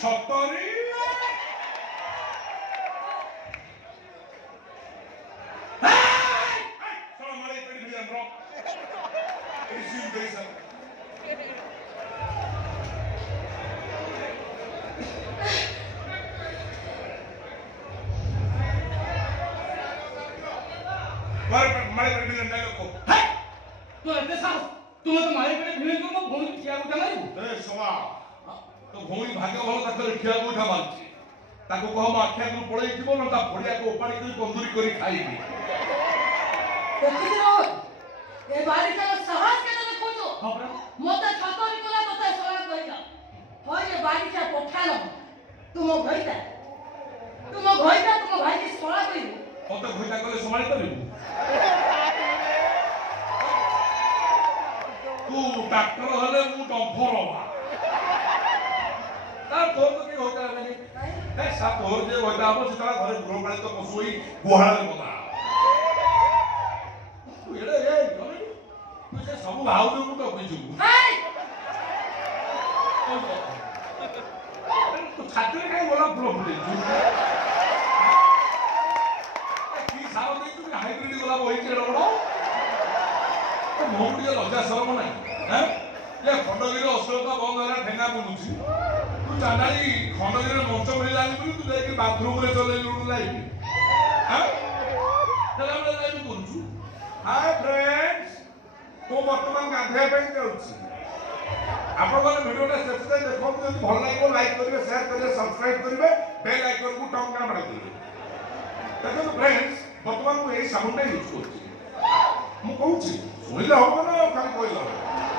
ସତରୀ ଭଉଣୀ ଭାଗ୍ୟ ଭଲ ତାଙ୍କର ଠିଆକୁ ଉଠା ମାରୁଛି ତାକୁ କହ ମୋ ଆଖି ଆଗରୁ ପଳେଇ ଯିବ ନା ତା ଭଡ଼ିଆକୁ ଓପାଡ଼ି କରି ତନ୍ଦୁରୀ କରି ଖାଇବି ମତେ ଘଇତା କଲେ ସମ୍ଭାଳି ପାରିବୁ ତୁ ଡାକ୍ତର ହେଲେ ମୁଁ ଡମ୍ଫର ତୋର ତ କେହି ଘଇତା ହେବେନି ତୋର ଯେ ଘଇତା ହବ ସେ ତାର ଘରେ ଗୃହପାଳିତ ପଶୁ ହୋଇ ଗୁହାଳରେ ବନ୍ଧା ତୁ ସେ ସବୁ ଭାଉଜ ମୁଁ ଟପିଛୁ ତୁ ଛାତିରେ କାହିଁ ଗଲା ଫୁଲ ଫୁଟେଇଛୁ କି ସାର ଦେଇଛୁ କି ହାଇବ୍ରିଡ୍ ଗୋଲାପ ହେଇଛି ଏଡ ବଡ ମୁଁ ଟିକେ ଲଜ୍ଜା ସରମ ନାହିଁ ଖଣ୍ଡଗିରି ଅଶ୍ଳୀଳତା ବନ୍ଦ ହେଲା ଠେଙ୍ଗା ବୁଲୁଛି ତୁ ଚାଣ୍ଡାଳି ଖଣ୍ଡଗିରିରେ ମଞ୍ଚ ମିଳିଲାନି ବୋଲି ତୁ ଯାଇକି ବାଥରୁମରେ ଚଲେଇଲୁଣୁ ଲାଇଭ୍ ଲାଇଭ୍ କରୁଛୁ ହାଏ ଫ୍ରେଣ୍ଡସ୍ ମୁଁ ବର୍ତ୍ତମାନ ଗାଧୋଇବା ପାଇଁ ଯାଉଛି ଆପଣମାନେ ଭିଡ଼ିଓଟା ଶେଷ ଯାଏ ଦେଖନ୍ତୁ ଯଦି ଭଲ ଲାଗିବ ଲାଇକ୍ କରିବେ ସେୟାର କରିବେ ସବସ୍କ୍ରାଇବ୍ କରିବେ ବେଲ୍ ଆଇକନ୍କୁ ଟଙ୍କା ମାରି ଦେବେ ଦେଖନ୍ତୁ ଫ୍ରେଣ୍ଡସ୍ ବର୍ତ୍ତମାନ ମୁଁ ଏଇ ସାବୁନଟା ୟୁଜ୍ କରୁଛି ମୁଁ କହୁଛି ଶୁଣିଲେ ହବ ନା ଖାଲି କହିଲେ ହବ